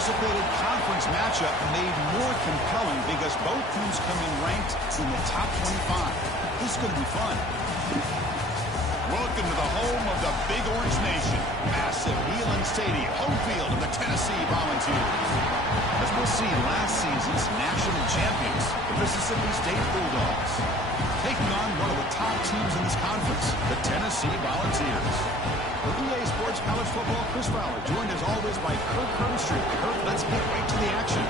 anticipated conference matchup made more compelling because both teams come in ranked in the top 25. This is going to be fun. Welcome to the home of the Big Orange Nation. Massive Neyland Stadium, home field of the Tennessee Volunteers. As we'll see, last season's national champions, the Mississippi State Bulldogs, taking on one of the top teams in this conference, the Tennessee Volunteers. For EA Sports College Football, Chris Fowler, joined as always by Kirk Herbstreit. Kirk, let's get right to the action.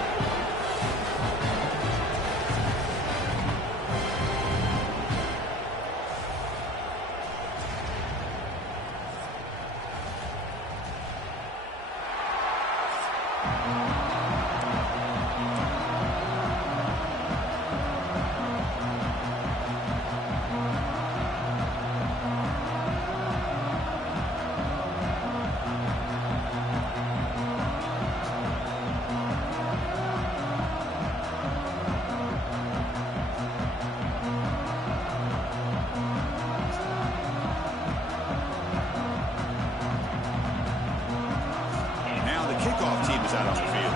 Kickoff team is out on the field.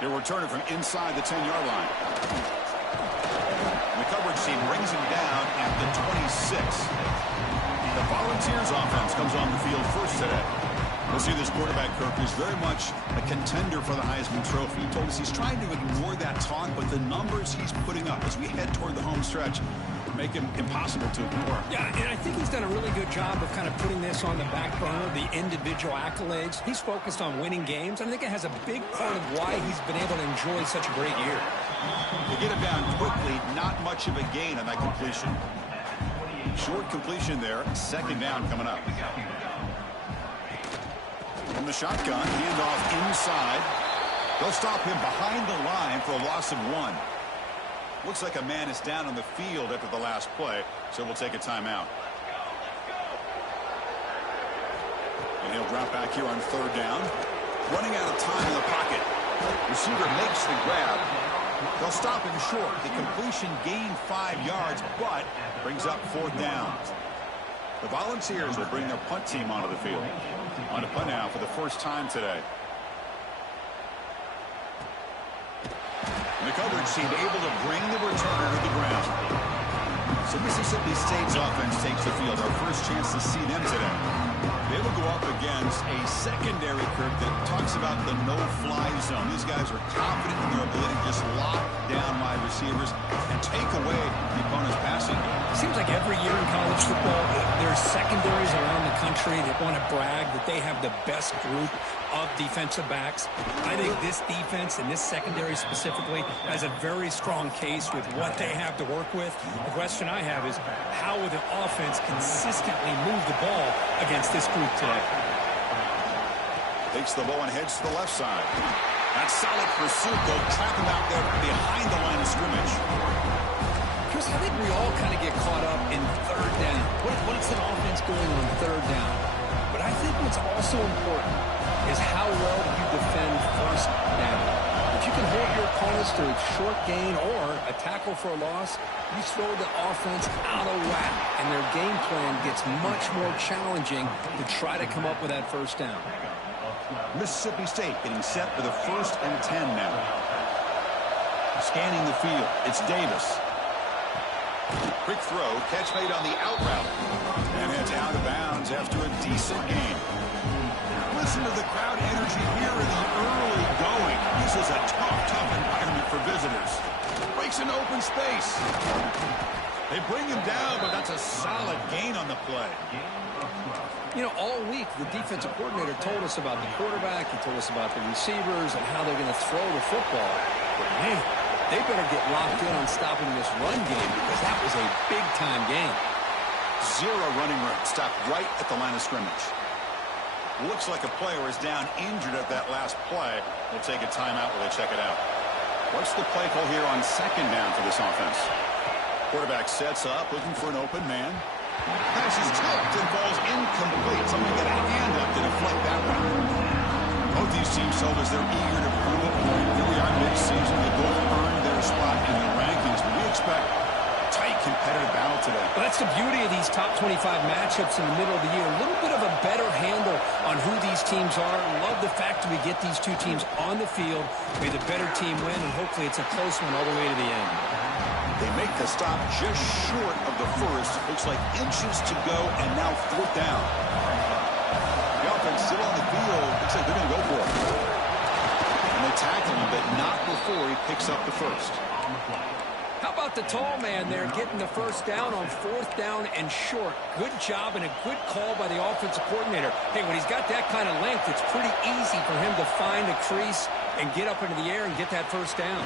He'll return it from inside the 10-yard line. The coverage team brings him down at the 26. The Volunteers offense comes on the field first today. We'll see this quarterback, Kirk, is very much a contender for the Heisman Trophy. He told us he's trying to ignore that talk, but the numbers he's putting up as we head toward the home stretch make him impossible to ignore. Yeah, and I think he's done a really good job of kind of putting this on the back burner, the individual accolades. He's focused on winning games. I think it has a big part of why he's been able to enjoy such a great year. To get him down quickly, not much of a gain on that completion. Short completion there, second down coming up. From the shotgun, handoff inside. They'll stop him behind the line for a loss of 1. Looks like a man is down on the field after the last play, so we'll take a timeout. And he'll drop back here on third down. Running out of time in the pocket. Receiver makes the grab. They'll stop him short. The completion gained 5 yards, but brings up fourth down. The Volunteers will bring their punt team onto the field. On to punt now for the first time today. And the coverage team able to bring the returner to the ground. So Mississippi State's offense takes the field. Our first chance to see them today. They will go up against a secondary, Kirk, that talks about the no-fly zone. These guys are confident in their ability to just lock down wide receivers and take away the opponent's passing game. Seems like every year in college football, there's secondaries around the country that want to brag that they have the best group of defensive backs. I think this defense and this secondary specifically has a very strong case with what they have to work with. The question I have is, how will the offense consistently move the ball against this group today? Takes the ball and heads to the left side. That's solid pursuit. They'll trap him out there behind the line of scrimmage. Chris, I think we all kind of get caught up in third down. What's an offense doing on third down? But I think what's also important is how well you defend first down. If you can hold your opponents to a short gain or a tackle for a loss, you throw the offense out of whack, and their game plan gets much more challenging to try to come up with that first down. Mississippi State getting set for the 1st and 10 now. Scanning the field, it's Davis. Quick throw, catch made on the out route. And it's out of bounds after a decent gain. Listen to the crowd energy here in the early going. This is a tough environment for visitors. Breaks an open space. They bring him down, but that's a solid gain on the play. You know, all week, the defensive coordinator told us about the quarterback. He told us about the receivers and how they're going to throw the football. But, man, they better get locked in on stopping this run game because that was a big-time game. 0 running room. Stopped right at the line of scrimmage. Looks like a player is down injured at that last play. We'll take a timeout while they check it out. What's the play call here on second down for this offense? Quarterback sets up, looking for an open man. Pass is tipped and falls incomplete. Somebody got a hand up to deflect that one. Both these teams told us they're eager to prove a point. Here we are mid-season. They both earned their spot in the rankings. But we expect tight competitive battle today. Well, that's the beauty of these top 25 matchups in the middle of the year. A little bit of a better handle on who these teams are. Love the fact that we get these two teams on the field. May the better team win, and hopefully it's a close one all the way to the end. They make the stop just short of the first. Looks like inches to go, and now fourth down. The offense still on the field. Looks like they're going to go for it. And they tackle him, but not before he picks up the first. How about the tall man there getting the first down on fourth down and short? Good job and a good call by the offensive coordinator. Hey, when he's got that kind of length, it's pretty easy for him to find a crease and get up into the air and get that first down.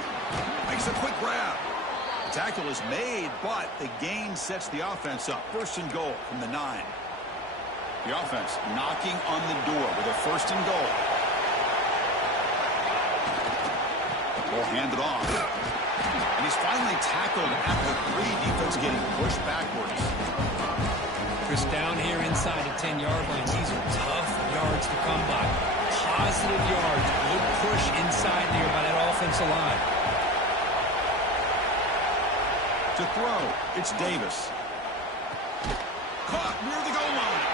Makes a quick grab. The tackle is made, but the gain sets the offense up. First and goal from the 9. The offense knocking on the door with a first and goal. Ball handed off. And he's finally tackled after 3 defense getting pushed backwards. Chris, down here inside the 10-yard line. These are tough yards to come by. Positive yards. Good push inside there by that offensive line. To throw, it's Davis. Caught near the goal line.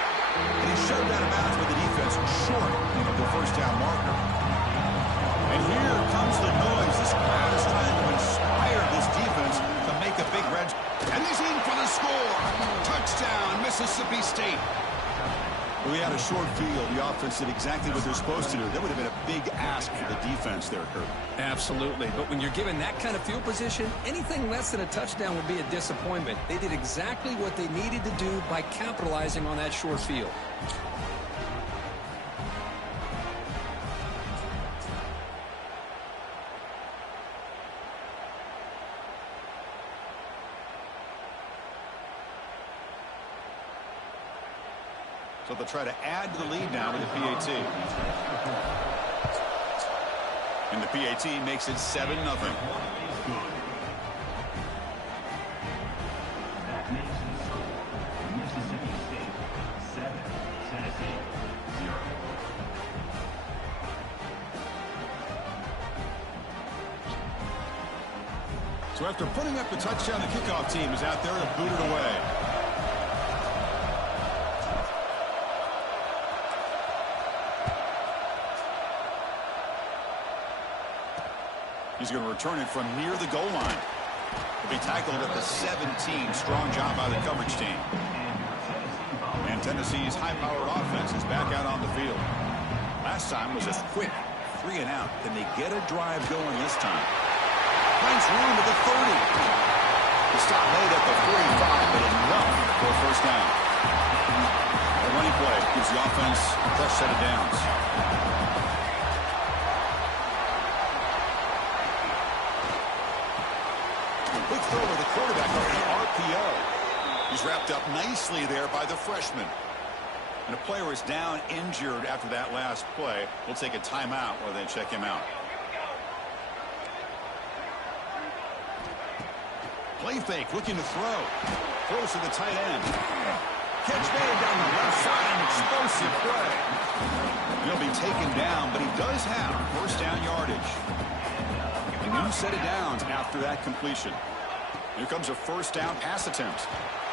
And he shoved out of bounds with the defense short of the first down marker. And here comes the noise. This crowd is trying to inspire this defense to make a big red. And he's in for the score. Touchdown, Mississippi State. We had a short field. The offense did exactly what they're supposed to do. That would have been a big ask for the defense there, Kurt. Absolutely. But when you're given that kind of field position, anything less than a touchdown would be a disappointment. They did exactly what they needed to do by capitalizing on that short field. So they'll try to add to the lead now with the PAT. And the PAT makes it 7-0. So after putting up the touchdown, the kickoff team is out there to boot it away. He's going to return it from near the goal line. He'll be tackled at the 17. Strong job by the coverage team. And Tennessee's high-powered offense is back out on the field. Last time was a quick 3 and out. Can they get a drive going this time? Finds room at the 30. The stop made at the 45, but enough for a first down. The running play gives the offense a fresh set of downs. Quick throw to the quarterback on the RPO. He's wrapped up nicely there by the freshman. And a player is down injured after that last play. We'll take a timeout while they check him out. Play fake, looking to throw. Throws to the tight end. Catch made down the left side, an explosive play. He'll be taken down, but he does have first down yardage. A new set of downs after that completion. Here comes a first down pass attempt.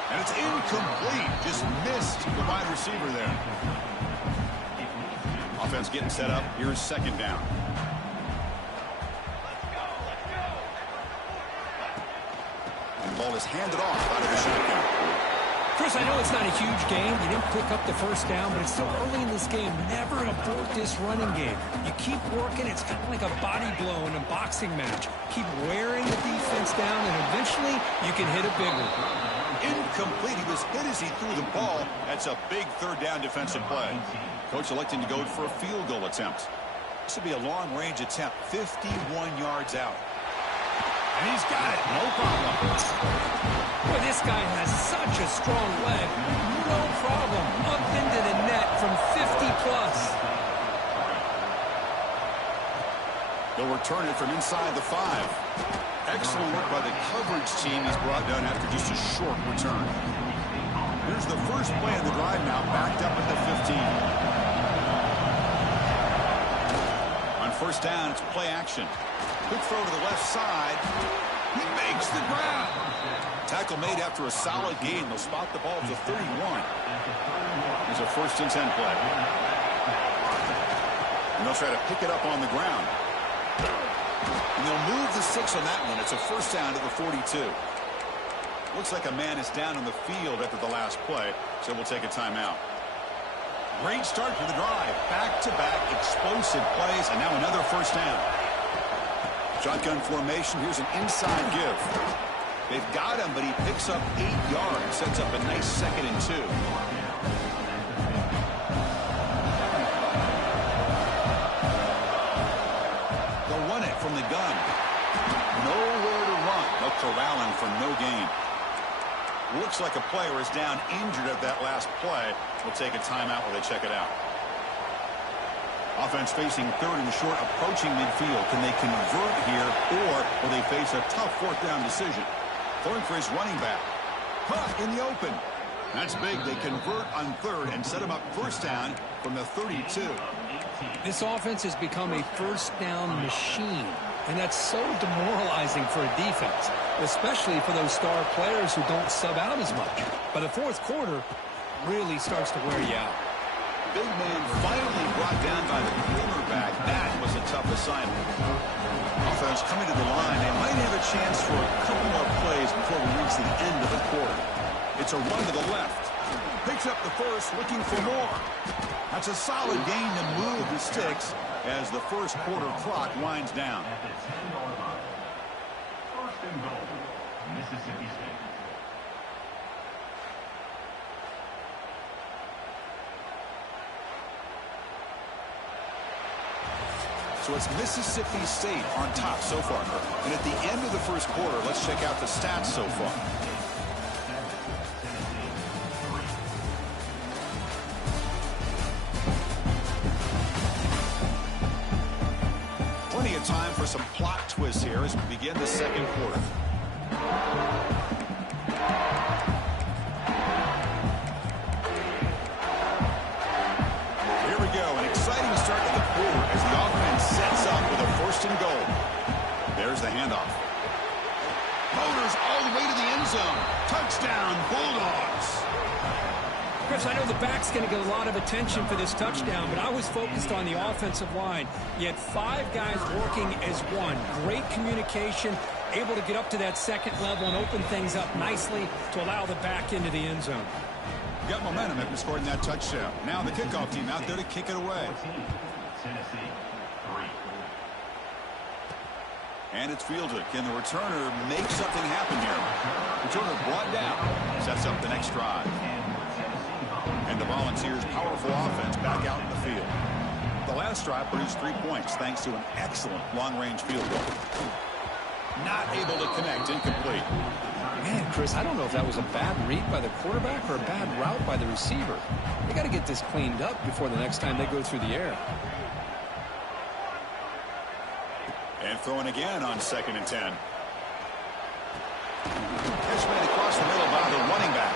And it's incomplete. Just missed the wide receiver there. Offense getting set up. Here's second down. And the ball is handed off out of the shotgun. Chris, I know it's not a huge game. You didn't pick up the first down, but it's still early in this game. Never abort this running game. You keep working. It's kind of like a body blow in a boxing match. Keep wearing the defense down, and eventually you can hit a big one. Incomplete. He was hit as he threw the ball. That's a big third down defensive play. Coach electing to go for a field goal attempt. This will be a long-range attempt, 51 yards out. And he's got it. No problem. Boy, this guy has such a strong leg. No problem. Up into the net from 50-plus. They'll return it from inside the 5. Excellent work by the coverage team. He's brought down after just a short return. Here's the first play of the drive now, backed up at the 15. On first down, it's play action. Quick throw to the left side. He makes the grab. Tackle made after a solid gain. They'll spot the ball at the 31. Here's a 1st and 10 play. And they'll try to pick it up on the ground. And they'll move the 6 on that one. It's a 1st down to the 42. Looks like a man is down on the field after the last play, so we'll take a timeout. Great start to the drive. Back-to-back explosive plays, and now another 1st down. Shotgun formation. Here's an inside give. They've got him, but he picks up 8 yards. Sets up a nice 2nd and 2. They'll run it from the gun. Nowhere to run. They'll corral him for no gain. Looks like a player is down injured at that last play. We'll take a timeout while they check it out. Offense facing 3rd and short, approaching midfield. Can they convert here, or will they face a tough 4th down decision? Throwing for his running back. Caught in the open. That's big. They convert on 3rd and set him up 1st down from the 32. This offense has become a 1st down machine, and that's so demoralizing for a defense, especially for those star players who don't sub out as much. By the 4th quarter, really starts to wear you out. Big man finally brought down by the cornerback. That was a tough assignment. Offense coming to the line. They might have a chance for a couple more plays before we reach the end of the quarter. It's a run to the left. Picks up the 1st, looking for more. That's a solid gain to move the sticks as the 1st quarter clock winds down. First and goal, Mississippi State. So it's Mississippi State on top so far. And at the end of the 1st quarter, let's check out the stats so far. Plenty of time for some plot twists here as we begin the 2nd quarter. Here we go, an exciting start to the quarter as the offense sets up with a 1st and goal. There's the handoff. Motors all the way to the end zone. Touchdown, Bulldogs. Chris, I know the back's going to get a lot of attention for this touchdown, but I was focused on the offensive line. You had 5 guys working as one. Great communication, able to get up to that 2nd level and open things up nicely to allow the back into the end zone. Got momentum after scoring that touchdown. Now the kickoff team out there to kick it away. Tennessee, 3. And it's fielded. Can the returner make something happen here? Returner brought down. Sets up the next drive. And the Volunteers' powerful offense back out in the field. The last drive produced 3 points thanks to an excellent long-range field goal. Not able to connect, incomplete. Man, Chris, I don't know if that was a bad read by the quarterback or a bad route by the receiver. They got to get this cleaned up before the next time they go through the air. And throwing again on 2nd and 10. Catch made across the middle by the running back.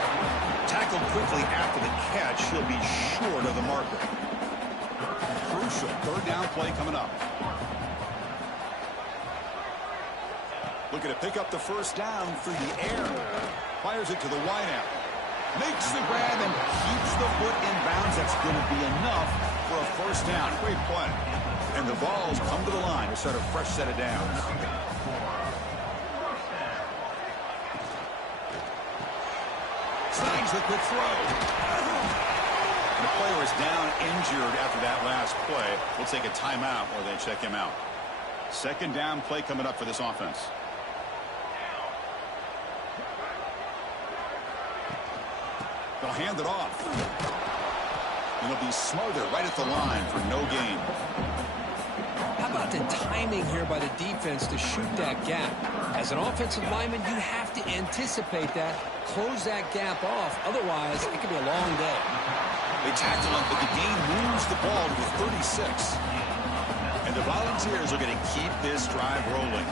Tackled quickly after the catch. He'll be short of the marker. Crucial 3rd down play coming up. Looking to pick up the 1st down through the air. Fires it to the wideout. Makes the grab and keeps the foot in bounds. That's going to be enough for a 1st down. Great play. And the Vols come to the line to start a fresh set of downs. Snags the quick throw. The player is down injured after that last play. We'll take a timeout while they check him out. 2nd down play coming up for this offense. They'll hand it off. And it'll be smothered right at the line for no gain. How about the timing here by the defense to shoot that gap? As an offensive lineman, you have to anticipate that, close that gap off. Otherwise, it could be a long day. They tackle him, but the gain moves the ball to the 36. And the Volunteers are going to keep this drive rolling.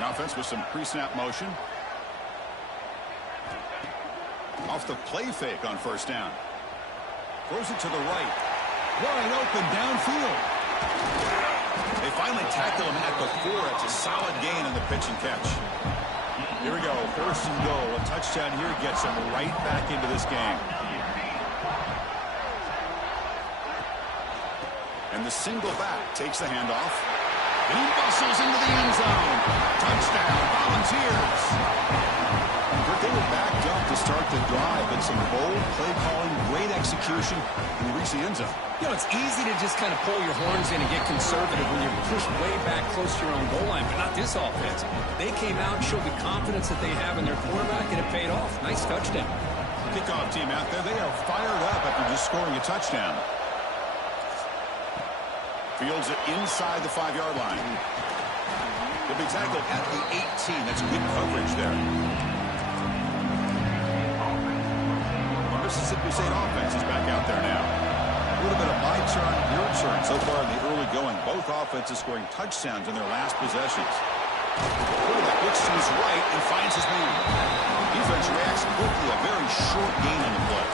The offense with some pre-snap motion. Off the play fake on 1st down. Throws it to the right. Wide open downfield. They finally tackle him at the 4. It's a solid gain on the pitch and catch. Here we go, 1st and goal. A touchdown here gets them right back into this game. And the single back takes the handoff. And he bustles into the end zone. Touchdown, Volunteers. But they were backed up to start the drive, but some bold play calling, great execution, and they reach the end zone. You know, it's easy to just kind of pull your horns in and get conservative when you're pushed way back close to your own goal line, but not this offense. They came out and showed the confidence that they have in their quarterback, and it paid off. Nice touchdown. Kickoff team out there, they are fired up after just scoring a touchdown. Fields it inside the 5-yard line. He'll be tackled at the 18. That's good coverage there. The Mississippi State offense is back out there now. A little bit of my turn, your turn so far in the early going. Both offenses scoring touchdowns in their last possessions. The quarterback looks to his right and finds his man. Defense reacts quickly, a very short gain on the play.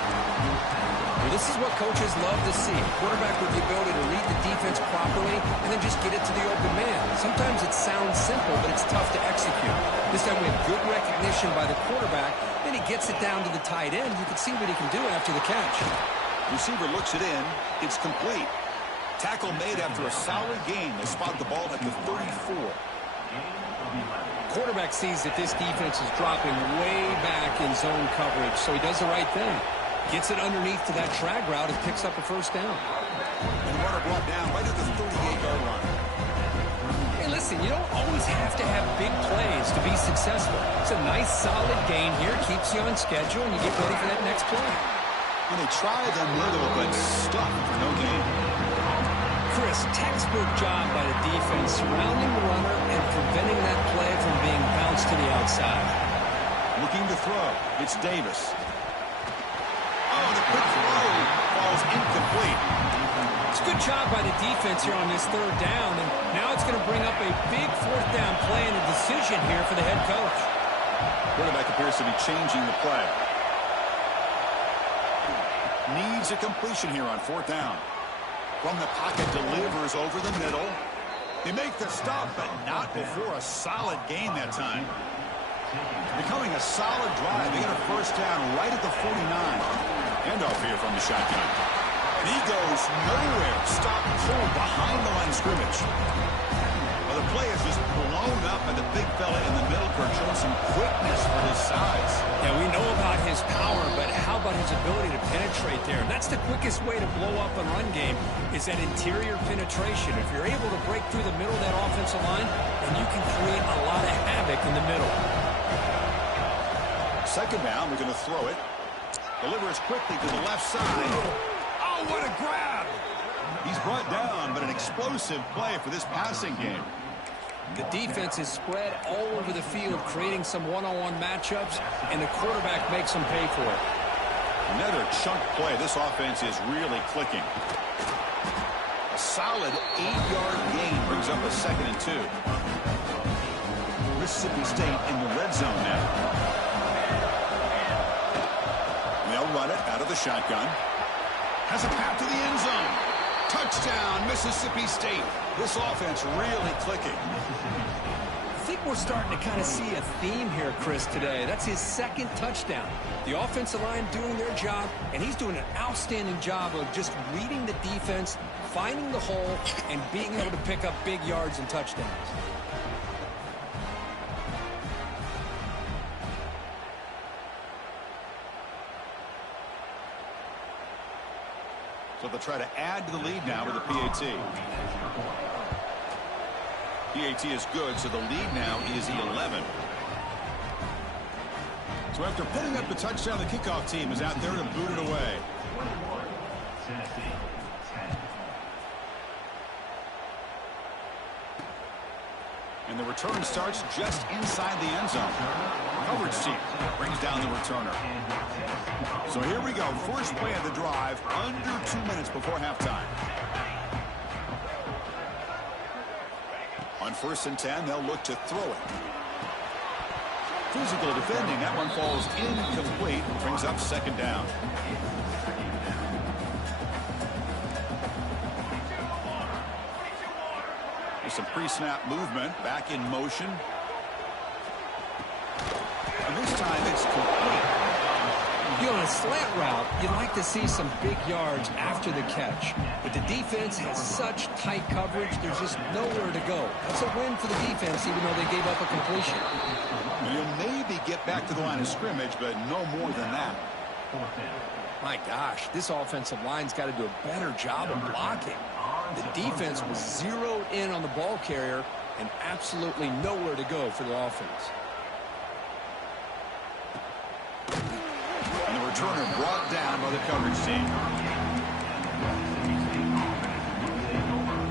Well, this is what coaches love to see. A quarterback with the ability to read the defense properly and then just get it to the open man. Sometimes it sounds simple, but it's tough to execute. This time we have good recognition by the quarterback. Then he gets it down to the tight end. You can see what he can do after the catch. Receiver looks it in. It's complete. Tackle made after a solid gain. They spot the ball at the 34. Quarterback sees that this defense is dropping way back in zone coverage, so he does the right thing. Gets it underneath to that drag route and picks up a 1st down. And runner brought down right at the 38-yard line. Hey, listen, you don't always have to have big plays to be successful. It's a nice, solid gain here. Keeps you on schedule, and you get ready for that next play. And they try the middle, but stuck for no gain. Chris, textbook job by the defense, surrounding the runner and preventing that play from being bounced to the outside. Looking to throw. It's Davis. Oh, the quick throw falls incomplete. It's a good job by the defense here on this 3rd down, and now it's going to bring up a big 4th down play and a decision here for the head coach. Quarterback appears to be changing the play. Needs a completion here on 4th down. From the pocket, delivers over the middle. They make the stop, but not before a solid gain that time. Becoming a solid drive. They get a 1st down right at the 49. Handoff here from the shotgun. And he goes nowhere. Stop cold behind the line of scrimmage. Well, the play is just blown up by the big fella in the middle, showing some quickness for his size. Yeah, we know about his power, but how about his ability to penetrate there? That's the quickest way to blow up a run game, is that interior penetration. If you're able to break through the middle of that offensive line, then you can create a lot of havoc in the middle. 2nd down, we're going to throw it. Delivers quickly to the left side. Oh, what a grab! He's brought down, but an explosive play for this passing game. The defense is spread all over the field, creating some one-on-one matchups, and the quarterback makes them pay for it. Another chunk play. This offense is really clicking. A solid 8-yard gain brings up a 2nd and 2. Mississippi State in the red zone now. They'll run it out of the shotgun. Has a path to the end zone. Touchdown, Mississippi State. This offense really clicking. I think we're starting to kind of see a theme here, Chris, today. That's his 2nd touchdown. The offensive line doing their job, and he's doing an outstanding job of just reading the defense, finding the hole, and being able to pick up big yards and touchdowns. So they'll try to add to the lead now with the PAT. PAT is good, so the lead now is 11. So after putting up the touchdown, the kickoff team is out there to boot it away. And the return starts just inside the end zone. Coverage team brings down the returner. So here we go. First play of the drive, under 2 minutes before halftime. On 1st and 10, they'll look to throw it. Physical defending. That one falls incomplete. Brings up 2nd down. There's some pre-snap movement. Back in motion. is complete. You know, on a slant route, you'd like to see some big yards after the catch. But the defense has such tight coverage, there's just nowhere to go. That's a win for the defense, even though they gave up a completion. And he'll maybe get back to the line of scrimmage, but no more than that. My gosh, this offensive line's got to do a better job of blocking. The defense was zeroed in on the ball carrier and absolutely nowhere to go for the offense. And the returner brought down by the coverage team.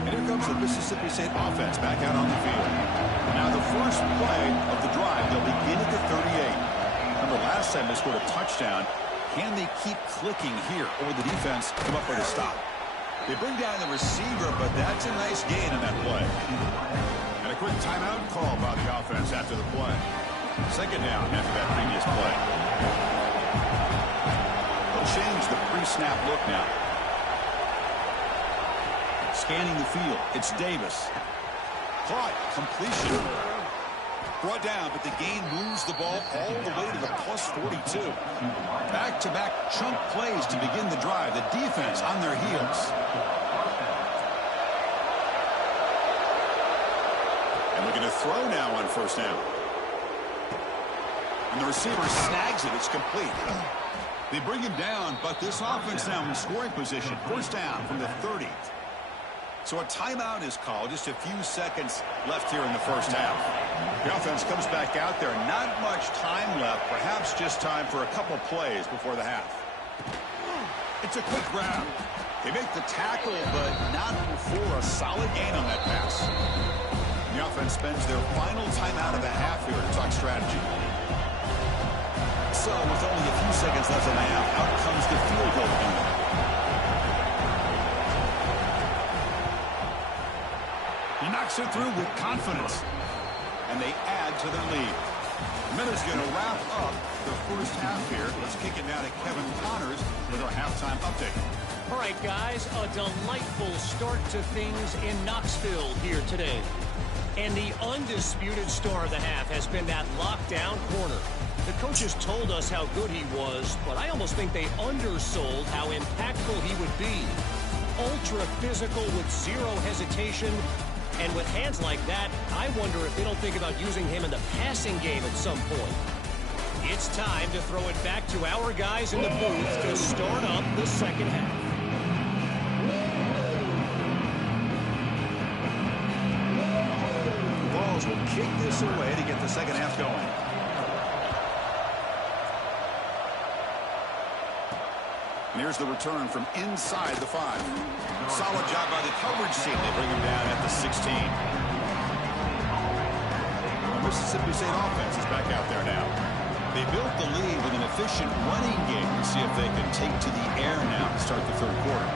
And here comes the Mississippi State offense back out on the field. Now the first play of the drive, they'll begin at the 38. Remember last time they scored a touchdown. Can they keep clicking here, or will the defense come up with a stop? They bring down the receiver, but that's a nice gain in that play. And a quick timeout call by the offense after the play. Second down after that previous play. They'll change the pre-snap look now. Scanning the field, it's Davis. Caught, completion. Brought down, but the gain moves the ball all the way to the plus 42. Back-to-back chunk plays to begin the drive. The defense on their heels. And looking to throw now on first down. And the receiver snags it. It's complete. They bring him down, but this offense now in scoring position. First down from the 30. So a timeout is called. Just a few seconds left here in the first half. The offense comes back out there. Not much time left. Perhaps just time for a couple plays before the half. It's a quick grab. They make the tackle, but not before a solid gain on that pass. The offense spends their final timeout of the half here to talk strategy. So with only a few seconds left in the half, out comes the field goal unit. He knocks it through with confidence. And they add to their lead. Miller's going to wrap up the first half here. Let's kick it now to Kevin Connors with our halftime update. All right, guys, a delightful start to things in Knoxville here today. And the undisputed star of the half has been that lockdown corner. The coaches told us how good he was, but I almost think they undersold how impactful he would be. Ultra physical with zero hesitation. And with hands like that, I wonder if they don't think about using him in the passing game at some point. It's time to throw it back to our guys in the booth to start up the second half. The Vols will kick this away to get the second half going. And here's the return from inside the 5. Solid job by the coverage team. They bring him down at the 16. The Mississippi State offense is back out there now. They built the lead with an efficient running game. Let's see if they can take to the air now to start the third quarter.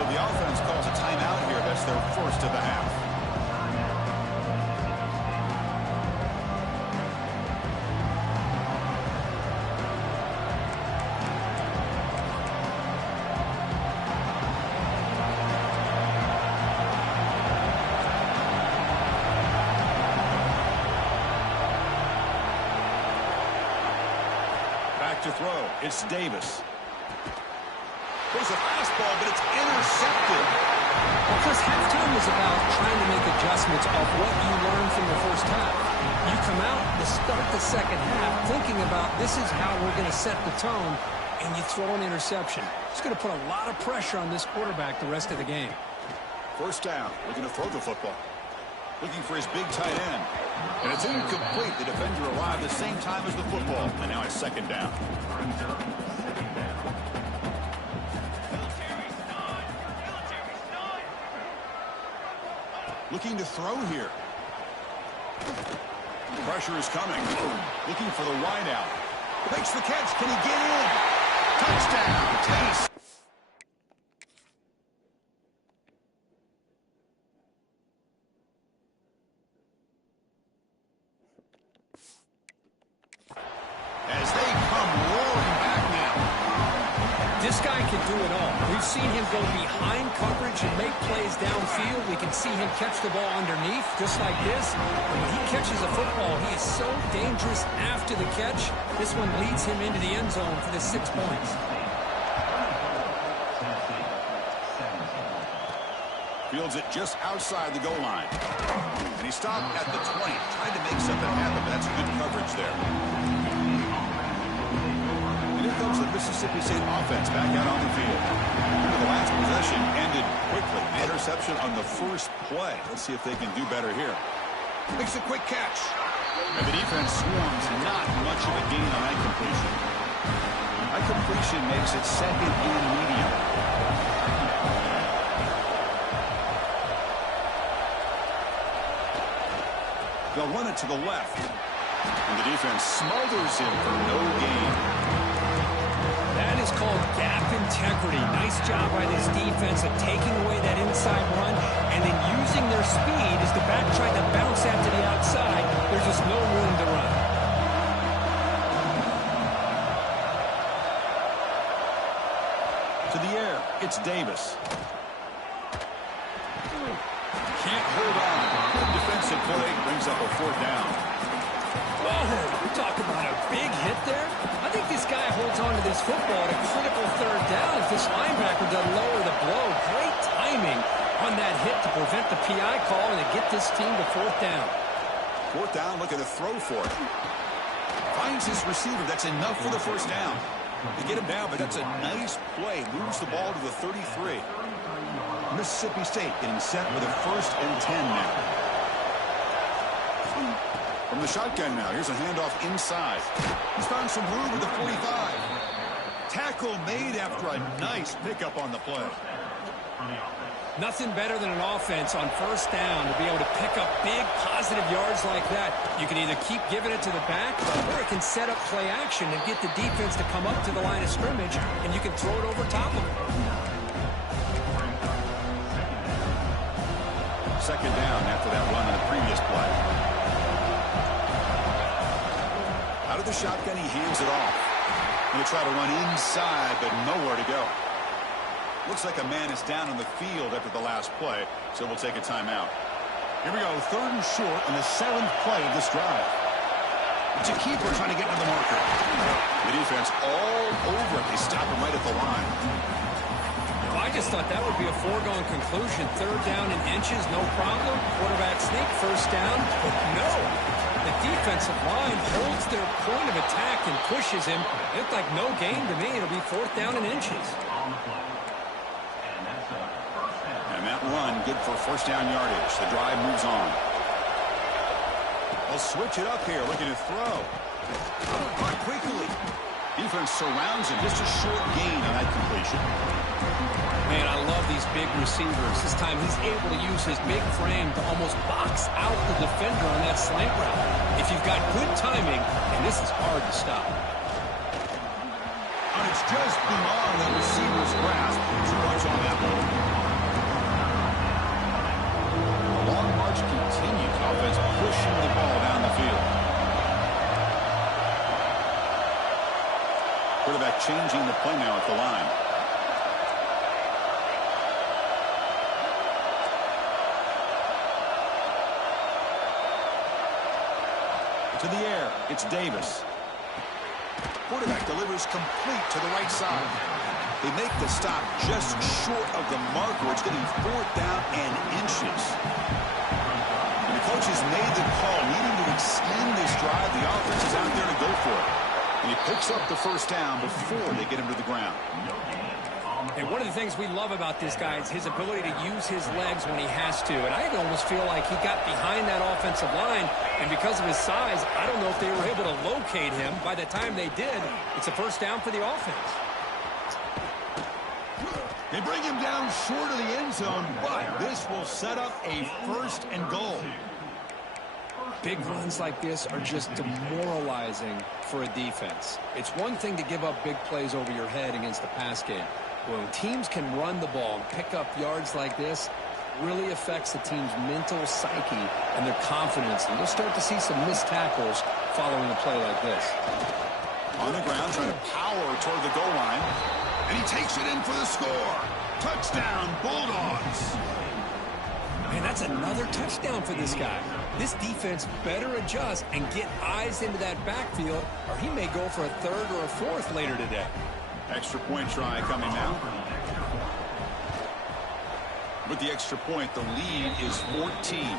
So the offense calls a timeout here. That's their first of the half. Back to throw. It's Davis. There's a fastball, but it's intercepted. Because halftime is about trying to make adjustments off what you learned from the first half. You come out to start the second half thinking about this is how we're going to set the tone, and you throw an interception. It's going to put a lot of pressure on this quarterback the rest of the game. First down. Looking to throw the football. Looking for his big tight end. And it's incomplete. The defender arrived the same time as the football. And now it's second down. Looking to throw here. Pressure is coming. Looking for the wide out. Makes the catch. Can he get in? Touchdown. Taste. As they come roaring back now. This guy can do it all. We've seen him go behind coverage and make plays downfield. We can see him catch the ball underneath, just like this. And when he catches a football, he is so dangerous after the catch. This one leads him into the end zone for the 6 points. Fields it just outside the goal line. And he stopped at the 20. Tried to make something happen, but that's good coverage there. And here comes the Mississippi State offense back out on the field. The last possession ended quickly. The interception on the first play. Let's see if they can do better here. Makes a quick catch. And the defense swarms. Not much of a gain on that completion. That completion makes it second and medium. They'll run it to the left. And the defense smothers him for no gain. That is called gap integrity. Nice job by this defense of taking away that inside run and then using their speed as the back tried to bounce out to the outside. There's just no room to run. To the air, it's Davis. Can't hold on. Good defensive play brings up a fourth down. Whoa, we're talking about a big hit there. I think this guy holds on to this football at a critical third down if this linebacker doesn't lower the blow. Great timing on that hit to prevent the PI call and to get this team to fourth down. Fourth down, looking to throw for it. Finds his receiver. That's enough for the first down. To get him down, but that's a nice play. Moves the ball to the 33. Mississippi State getting set with a 1st and 10 now. From the shotgun now, here's a handoff inside. He's found some room with the 45. Tackle made after a nice pickup on the play. Nothing better than an offense on first down to be able to pick up big positive yards like that. You can either keep giving it to the back or it can set up play action and get the defense to come up to the line of scrimmage and you can throw it over top of them. Second down after that run on the previous play. Out of the shotgun, he hands it off. Going to try to run inside, but nowhere to go. Looks like a man is down on the field after the last play, so we'll take a timeout. Here we go, 3rd and short on the 7th play of this drive. It's a keeper trying to get to the marker. The defense all over it. They stop him right at the line. Well, I just thought that would be a foregone conclusion. 3rd down in inches, no problem. Quarterback sneak, 1st down. No. The defensive line holds their point of attack and pushes him. It looked like no gain to me. It'll be 4th down in inches. And that run, good for 1st down yardage. The drive moves on. They'll switch it up here, looking to throw. Caught quickly. Defense surrounds him. Just a short gain on that completion. Man, I love these big receivers. This time he's able to use his big frame to almost box out the defender on that slant route. If you've got good timing, and this is hard to stop. And it's just beyond the receiver's grasp. Too much on that one. coverage continues. Offense pushing the ball down the field. Quarterback changing the play now at the line. To the air, it's Davis. Quarterback delivers complete to the right side. They make the stop just short of the marker. It's getting 4th down and inches. And the coach has made the call, needing to extend this drive. The offense is out there to go for it. And he picks up the first down before they get him to the ground. And one of the things we love about this guy is his ability to use his legs when he has to. And I almost feel like he got behind that offensive line, and because of his size, I don't know if they were able to locate him. By the time they did, it's a first down for the offense. They bring him down short of the end zone, but this will set up a 1st and goal. Big runs like this are just demoralizing for a defense. It's one thing to give up big plays over your head against the pass game. When teams can run the ball and pick up yards like this, it really affects the team's mental psyche and their confidence. And you'll start to see some missed tackles following a play like this. On the ground, trying to power toward the goal line. And he takes it in for the score. Touchdown, Bulldogs. Man, that's another touchdown for this guy. This defense better adjust and get eyes into that backfield, or he may go for a 3rd or a 4th later today. Extra point try coming now. With the extra point, the lead is 14.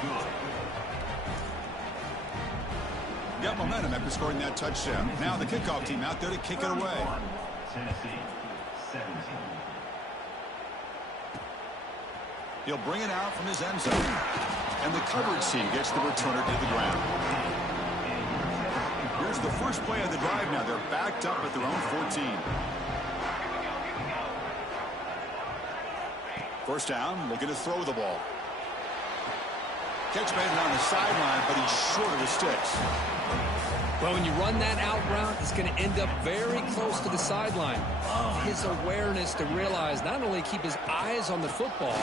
Got momentum after scoring that touchdown. Now the kickoff team out there to kick it away. Tennessee, 17. He'll bring it out from his end zone. And the coverage team gets the returner to the ground. Here's the first play of the drive now. They're backed up at their own 14. First down, looking to throw the ball. Catch made on the sideline, but he's short of the sticks. Well, when you run that out route, it's going to end up very close to the sideline. His awareness to realize not only keep his eyes on the football,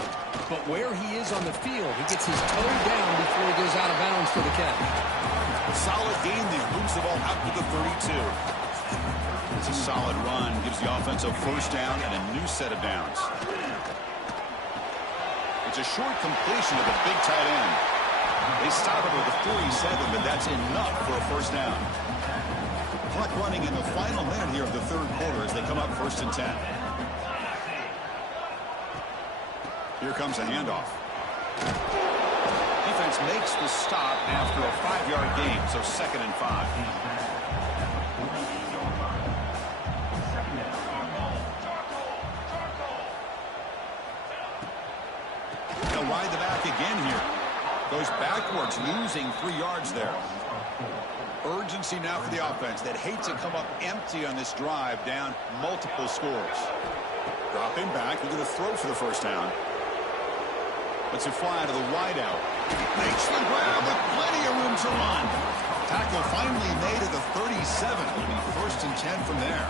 but where he is on the field. He gets his toe down before he goes out of bounds for the catch. A solid gain. He moves the ball out to the 32. It's a solid run. Gives the offense a first down and a new set of downs. It's a short completion to the big tight end. They stop it with a 47, but that's enough for a first down. Clock running in the final minute here of the 3rd quarter as they come up 1st and 10. Here comes a handoff. Defense makes the stop after a 5-yard gain, so 2nd and 5. They'll ride the back again here. Goes backwards, losing 3 yards there. Urgency now for the offense that hates to come up empty on this drive, down multiple scores. Dropping back, they're going to throw for the first down. Let's it fly to the wideout. Makes the grab with plenty of room to run. Tackle finally made at the 37. It'll be 1st and 10 from there.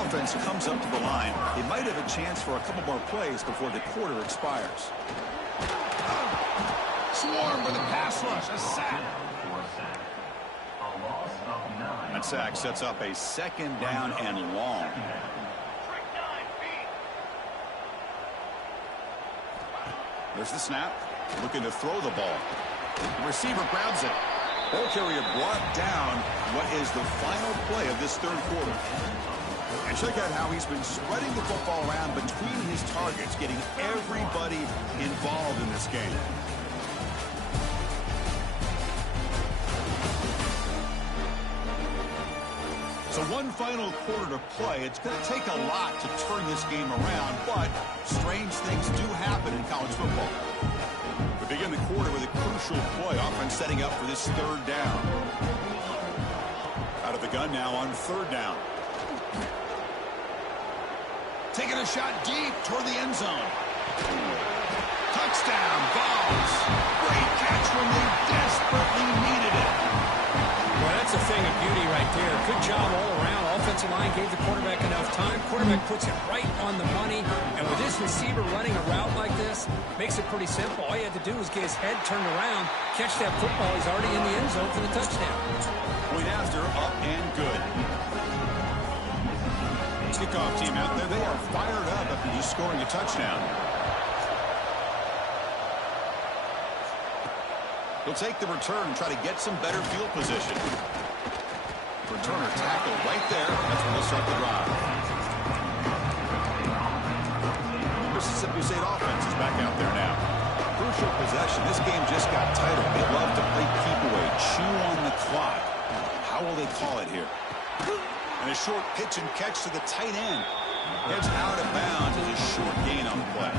Offense comes up to the line. They might have a chance for a couple more plays before the quarter expires. Swarm with a pass rush, a sack. That sack sets up a 2nd down and long. There's the snap. Looking to throw the ball. The receiver grabs it. Ball carrier brought down what is the final play of this 3rd quarter. And check out how he's been spreading the football around between his targets, getting everybody involved in this game. So one final quarter to play. It's going to take a lot to turn this game around, but strange things do happen in college football. We begin the quarter with a crucial play. Offense setting up for this 3rd down. Out of the gun now on 3rd down. Taking a shot deep toward the end zone. Touchdown, Vols. Great catch when they desperately needed it. Well, that's a thing of beauty right there. Good job all around. Offense offensive line gave the quarterback enough time. Quarterback puts it right on the money. And with this receiver running a route like this, makes it pretty simple. All you had to do was get his head turned around, catch that football. He's already in the end zone for the touchdown. Point after, up and good. Kickoff team out there. They are fired up after just scoring a touchdown. He'll take the return and try to get some better field position. Returner tackle right there. That's where they'll start the drive. Mississippi State offense is back out there now. Crucial possession. This game just got tighter. They love to play keep away, chew on the clock. How will they call it here? And a short pitch and catch to the tight end. Gets out of bounds as a short gain on the play.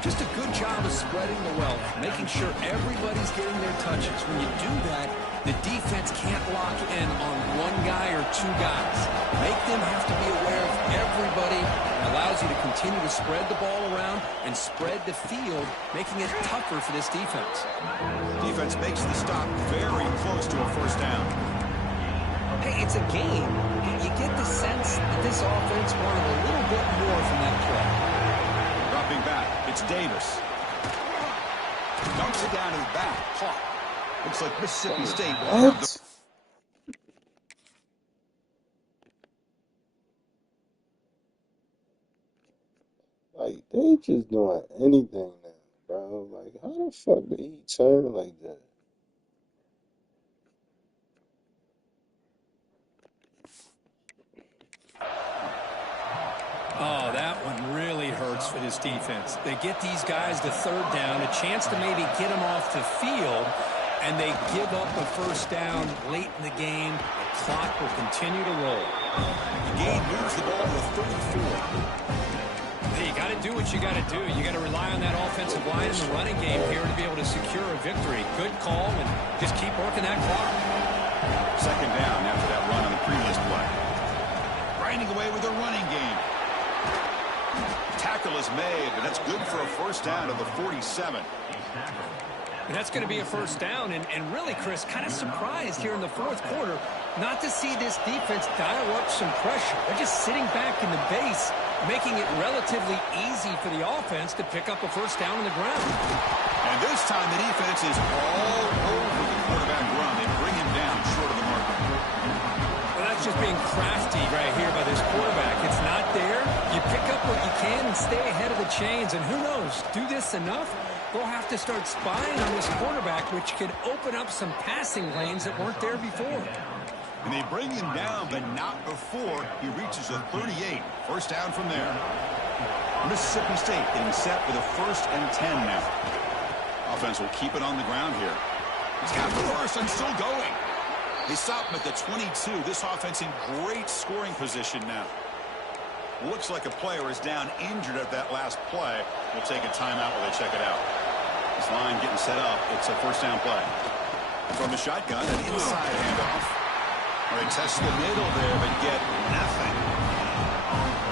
Just a good job of spreading the wealth, making sure everybody's getting their touches. When you do that, the defense can't lock in on one guy or two guys. Make them have to be aware of everybody. It allows you to continue to spread the ball around and spread the field, making it tougher for this defense. Defense makes the stop very close to a first down. Hey, it's a game. You get the sense that this offense wanted a little bit more from that play. Dropping back, it's Davis. Dumps it down to the back. Caught. Looks like Mississippi State. What? Like, they just doing anything now, bro. Like, how the fuck did he turn like that? Oh, that one really hurts for this defense. They get these guys to third down, a chance to maybe get them off the field, and they give up a first down late in the game. The clock will continue to roll. The game moves the ball to the 34. Hey, you got to do what you got to do. You got to rely on that offensive line in the running game here to be able to secure a victory. Good call, and just keep working that clock. Second down after that run on the previous play. Grinding away with their running game. Tackle is made, but that's good for a first down to the 47. And that's going to be a first down. And really, Chris, kind of surprised here in the fourth quarter not to see this defense dial up some pressure. They're just sitting back in the base, making it relatively easy for the offense to pick up a first down on the ground. And this time the defense is all over the quarterback run. They bring him down short of the marker. Well, that's just being crafty right here by this quarterback. It's not there. You pick up what you can and stay ahead of the chains. And who knows, do this enough, they'll have to start spying on this quarterback, which could open up some passing lanes that weren't there before. And they bring him down, but not before he reaches a 38. First down from there. Mississippi State getting set for the 1st and 10 now. Offense will keep it on the ground here. He's got the first and still going. They stop him at the 22. This offense in great scoring position now. Looks like a player is down injured at that last play. We'll take a timeout while they check it out. This line getting set up. It's a first down play. From the shotgun, an inside handoff. All right, test the middle there, but get nothing.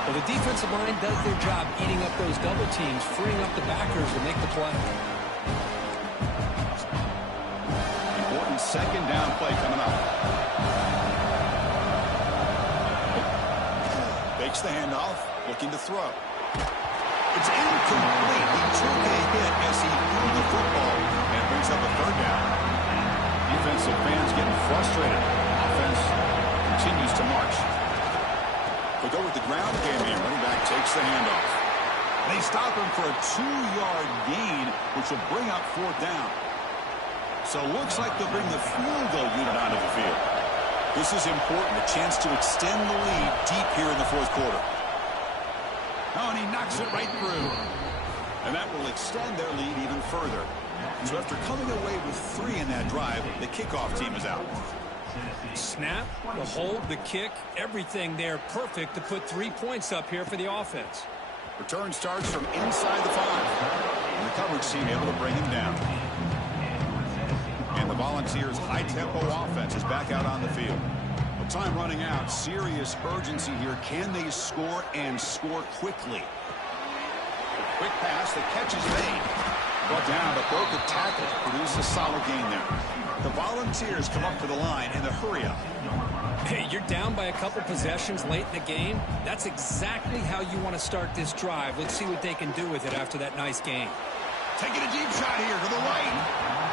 Well, the defensive line does their job eating up those double teams, freeing up the backers to make the play. Important second down play coming up. Fakes the handoff, looking to throw. It's incomplete. He took a hit as he threw the football and brings up a third down. Defensive fans getting frustrated. Offense continues to march. They go with the ground game here. Running back takes the handoff. They stop him for a 2-yard gain, which will bring up fourth down. So it looks like they'll bring the field goal unit onto the field. This is important, a chance to extend the lead deep here in the fourth quarter. Oh, and he knocks it right through. And that will extend their lead even further. So after coming away with 3 in that drive, the kickoff team is out. Snap, the hold, the kick, everything there perfect to put 3 points up here for the offense. Return starts from inside the 5. And the coverage team able to bring him down. And the Volunteers' high-tempo offense is back out on the field. With time running out, serious urgency here. Can they score and score quickly? Quick pass, the catch is made. Brought down, but broke a tackle to produce a solid gain there. The Volunteers come up to the line in the hurry-up. Hey, you're down by a couple possessions late in the game. That's exactly how you want to start this drive. Let's see what they can do with it after that nice game. Taking a deep shot here to the right.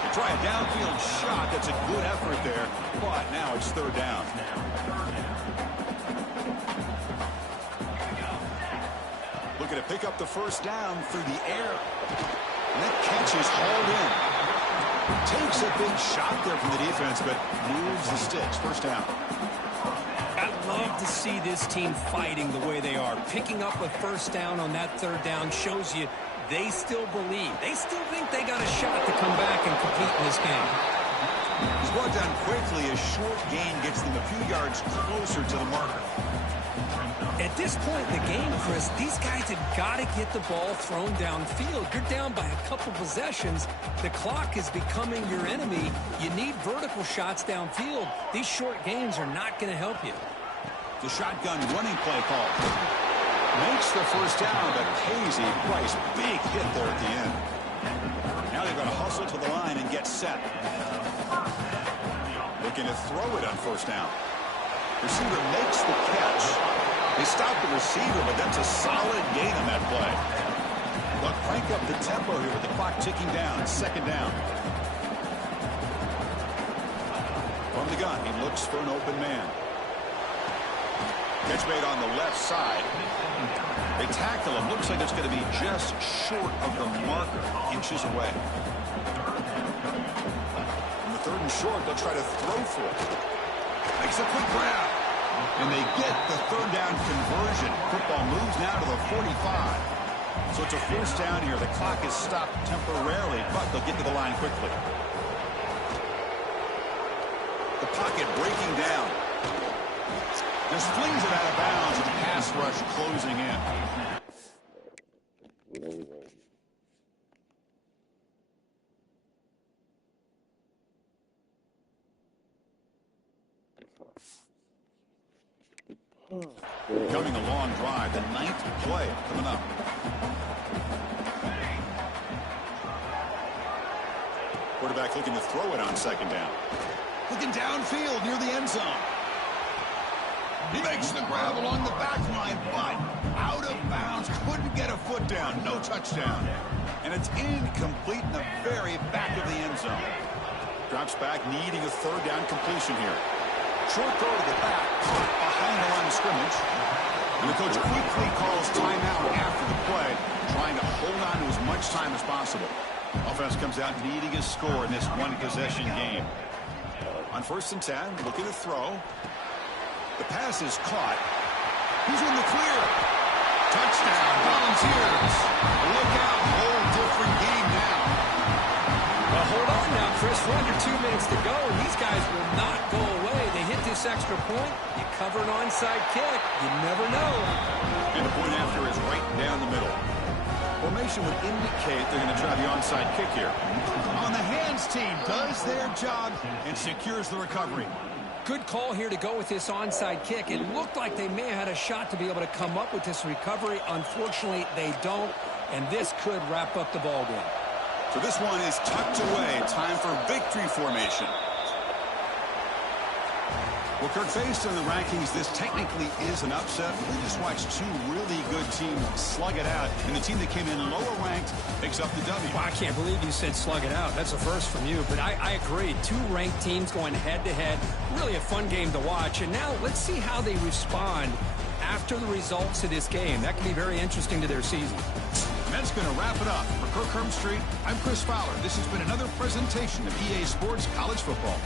They try a downfield shot. That's a good effort there. But now it's third down. Looking to pick up the first down through the air. And that catch is hauled in. Takes a big shot there from the defense, but moves the sticks. First down. I love to see this team fighting the way they are. Picking up a first down on that third down shows you they still believe. They still think they got a shot to come back and compete in this game. He's brought down quickly. A short gain gets them a few yards closer to the marker. At this point in the game, Chris, these guys have got to get the ball thrown downfield. You're down by a couple possessions. The clock is becoming your enemy. You need vertical shots downfield. These short gains are not going to help you. The shotgun running play call. Makes the first down, but pays a price. Big hit there at the end. Now they've got to hustle to the line and get set. Looking to throw it on first down. Receiver makes the catch. They stop the receiver, but that's a solid gain on that play. They'll crank up the tempo here with the clock ticking down. Second down. From the gun, he looks for an open man. Catch made on the left side. They tackle him. Looks like it's going to be just short of the marker, inches away. On the third and short, they'll try to throw for it. Makes a quick grab. And they get the third down conversion. Football moves now to the 45. So it's a first down here. The clock is stopped temporarily, but they'll get to the line quickly. The pocket breaking down. Just flings it out of bounds with the pass rush closing in. Coming a long drive, the 9th play coming up. Quarterback looking to throw it on second down. Looking downfield near the end zone. He makes the grab along the back line, but out of bounds. Couldn't get a foot down. No touchdown. And it's incomplete in the very back of the end zone. Drops back, needing a third down completion here. Short throw to the back, caught behind the line of scrimmage. And the coach quickly calls timeout after the play, trying to hold on to as much time as possible. Offense comes out needing a score in this one-possession game. On first and 10, looking to throw. The pass is caught. He's in the clear. Touchdown, Volunteers. Look out, whole different game now. Well, hold on now, Chris. We're under 2 minutes to go, and these guys will not go away. They hit this extra point. You cover an onside kick. You never know. And the point after is right down the middle. Formation would indicate they're going to try the onside kick here. On the hands team does their job and secures the recovery. Good call here to go with this onside kick. It looked like they may have had a shot to be able to come up with this recovery. Unfortunately, they don't, and this could wrap up the ball game. So this one is tucked away. Time for victory formation. Well, Kirk, based on the rankings, this technically is an upset. We just watched two really good teams slug it out, and the team that came in lower ranked picks up the W. Well, I can't believe you said slug it out. That's a first from you, but I agree. Two ranked teams going head-to-head. Really a fun game to watch, and now let's see how they respond after the results of this game. That can be very interesting to their season. And that's going to wrap it up. For Kirk Street, I'm Chris Fowler. This has been another presentation of EA Sports College Football.